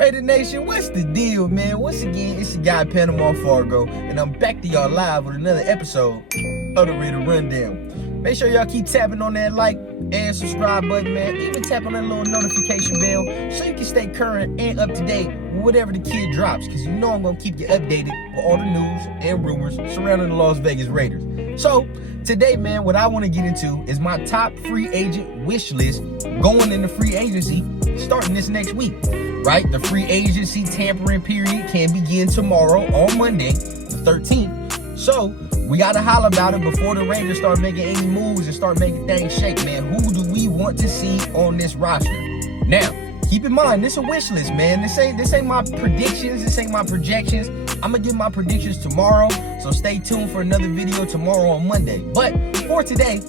Raider Nation, what's the deal, man? Once again, it's your guy PanamaFargo, and I'm back to y'all live with another episode of the Raider Rundown. Make sure y'all keep tapping on that like and subscribe button, man. Even tap on that little notification bell so you can stay current and up to date with whatever the kid drops, because you know I'm going to keep you updated with all the news and rumors surrounding the Las Vegas Raiders. So, today, man, what I want to get into is my top free agent wish list going into free agency starting this next week. Right, the free agency tampering period can begin tomorrow on Monday, the 13th. So we gotta holler about it before the Raiders start making any moves and start making things shake, man. Who do we want to see on this roster? Now, keep in mind, this is a wish list, man. This ain't my predictions. This ain't my projections. I'm gonna give my predictions tomorrow, so stay tuned for another video tomorrow on Monday. But for today,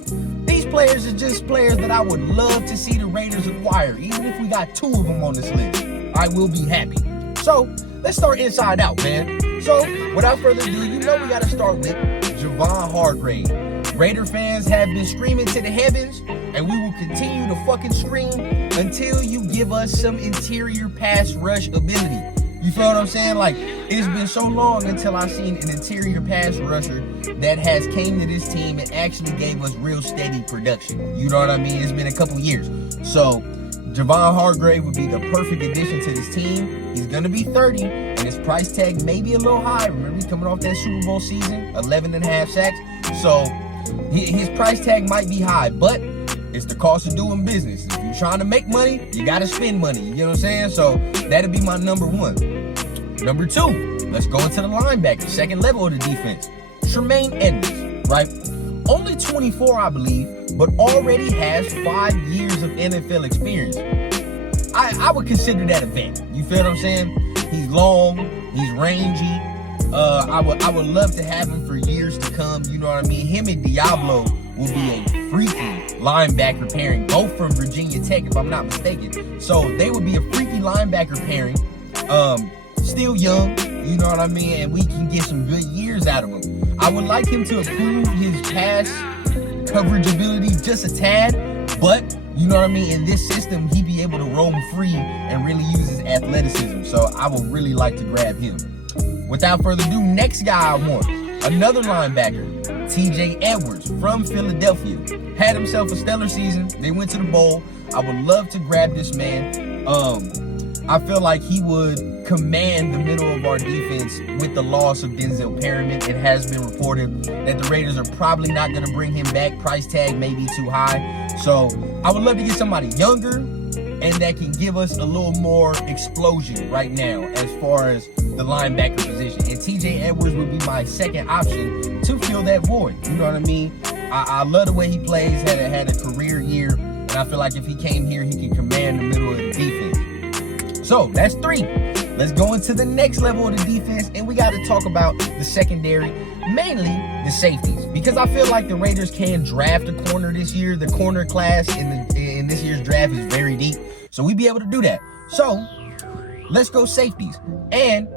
these players are just players that I would love to see the Raiders acquire. Even if we got 2 of them on this list, I will be happy. So let's start inside out, man. So without further ado, you know we got to start with Javon Hargrave. Raider fans have been screaming to the heavens, and we will continue to fucking scream until you give us some interior pass rush ability. You feel what I'm saying? Like, it's been so long until I've seen an interior pass rusher that has came to this team and actually gave us real steady production. You know what I mean? It's been a couple years. So Javon Hargrave would be the perfect addition to this team. He's going to be 30, and his price tag may be a little high. Remember, he's coming off that Super Bowl season, 11.5 sacks. So his price tag might be high, but it's the cost of doing business. If you're trying to make money, you got to spend money. You know what I'm saying? So that'd be my number 1. Number 2, let's go into the linebacker, second level of the defense. Tremaine Edmunds, right? Only 24, I believe, but already has 5 years of NFL experience. I would consider that a vet. You feel what I'm saying? He's long, he's rangy. I would love to have him for years to come. You know what I mean? Him and Diablo will be a freaky linebacker pairing, both from Virginia Tech, if I'm not mistaken. So they would be a freaky linebacker pairing. Still young, you know what I mean? And we can get some good years out of him. I would like him to improve his pass coverage ability just a tad, but you know what I mean, in this system he'd be able to roam free and really use his athleticism. So I would really like to grab him. Without further ado, next guy I want, another linebacker, TJ Edwards from Philadelphia. Had himself a stellar season. They went to the bowl. I would love to grab this man. I feel like he would command the middle of our defense with the loss of Denzel Perryman. It has been reported that the Raiders are probably not going to bring him back. Price tag may be too high. So I would love to get somebody younger and that can give us a little more explosion right now as far as the linebacker position. And TJ Edwards would be my second option to fill that void. You know what I mean? I love the way he plays, had a career year, and I feel like if he came here, he can command the middle of the defense. So that's 3. Let's go into the next level of the defense, and we got to talk about the secondary, mainly the safeties, because I feel like the Raiders can draft a corner this year. The corner class in this year's draft is very deep, so we'd be able to do that. So let's go safeties, and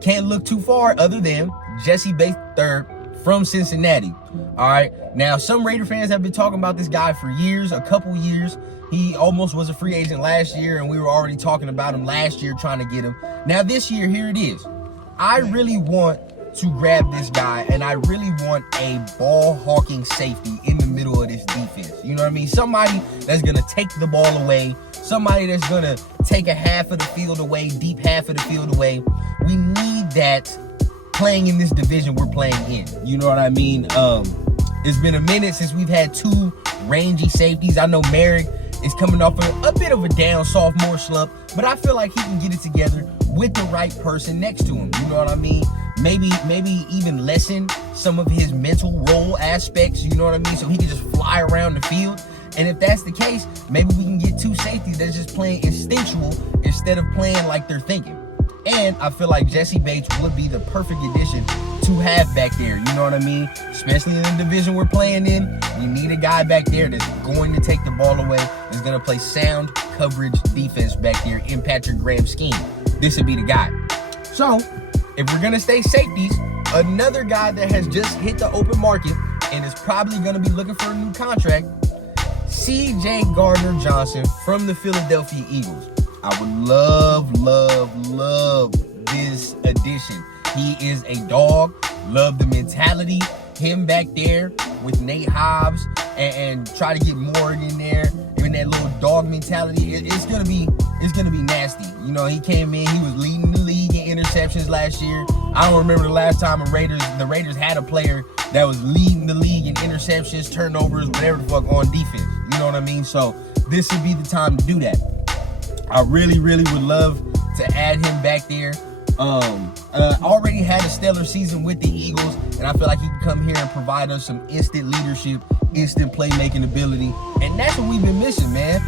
can't look too far other than Jessie Bates III from Cincinnati. All right, now some Raider fans have been talking about this guy for years, a couple years. He almost was a free agent last year, and we were already talking about him last year, trying to get him. Now this year, here it is. I really want to grab this guy, and I really want a ball-hawking safety in the middle of this defense. You know what I mean? Somebody that's going to take the ball away, somebody that's going to take a half of the field away, deep half of the field away. We need that playing in this division we're playing in. You know what I mean? It's been a minute since we've had 2 rangy safeties. I know Merrick is coming off a bit of a down sophomore slump, but I feel like he can get it together with the right person next to him. You know what I mean? Maybe even lessen some of his mental role aspects, you know what I mean? So he can just fly around the field. And if that's the case, maybe we can get 2 safeties that's just playing instinctual instead of playing like they're thinking. And I feel like Jessie Bates would be the perfect addition to have back there. You know what I mean? Especially in the division we're playing in. We need a guy back there that's going to take the ball away, that's going to play sound coverage defense back there in Patrick Graham's scheme. This would be the guy. So, if we're going to stay safeties, another guy that has just hit the open market and is probably going to be looking for a new contract, CJ Gardner-Johnson from the Philadelphia Eagles. I would love addition. He is a dog. Love the mentality. Him back there with Nate Hobbs and try to get Morgan in there. Even that little dog mentality. It's gonna be nasty. You know, he came in. He was leading the league in interceptions last year. I don't remember the last time the Raiders had a player that was leading the league in interceptions, turnovers, whatever the fuck on defense. You know what I mean? So this would be the time to do that. I really, really would love to add him back there. Already had a stellar season with the Eagles, and I feel like he can come here and provide us some instant leadership, instant playmaking ability, and that's what we've been missing, man.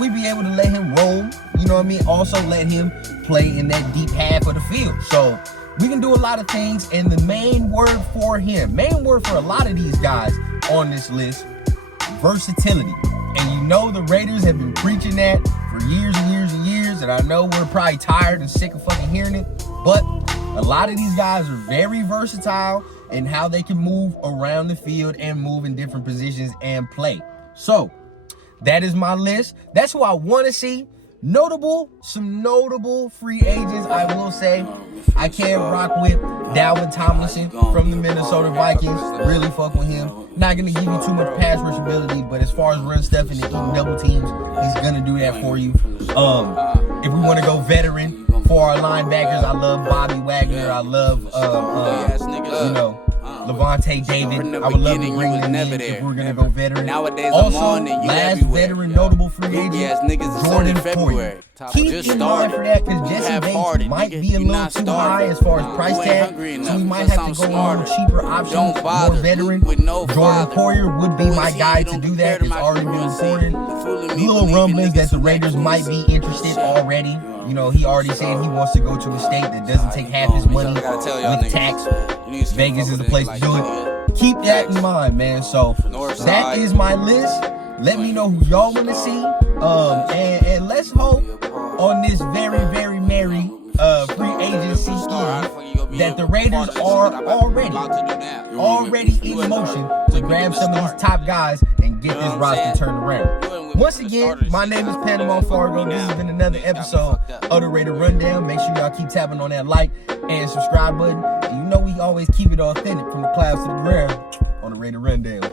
We be able to let him roll, you know what I mean? Also let him play in that deep half of the field. So we can do a lot of things, and the main word for a lot of these guys on this list, versatility. And you know the Raiders have been preaching that for years and years and years, and I know we're probably tired and sick of fucking hearing it, but a lot of these guys are very versatile in how they can move around the field and move in different positions and play. So that is my list. That's who I want to see. Some notable free agents, I will say. I can't rock with Dalvin Tomlinson from the Minnesota Vikings. Really fuck with him. Not going to give you too much pass rush ability, but as far as run stuff and eating double teams, he's going to do that for you. If we want to go veteran for our linebackers, I love Bobby Wagner. I love, Levante David. I would love to bring him in if we're going to go veteran. Also, last veteran notable free agent, Jordan Poyer. Keep in mind for that, because Jessie Bates might be a little too high as far as price tag, so we might have to go on cheaper options, more veteran. Jordan Poyer would be my guy to do that. It's already been reported. Little rumblings that the Raiders might be interested already. You know, he already said he wants to go to a state that doesn't take half his money with tax. Vegas is the place to do it. Keep that in mind, man. So that is my list. Let me know who y'all want to see. And let's hope on this very, very merry free agency scheme that the Raiders are already in motion to grab some of these top guys and get this roster turned around. Once again, my name is PanamaFargo. This has been another episode of the Raider Rundown. Make sure y'all keep tapping on that like and subscribe button. And you know we always keep it authentic from the clouds to the ground on the Raider Rundown.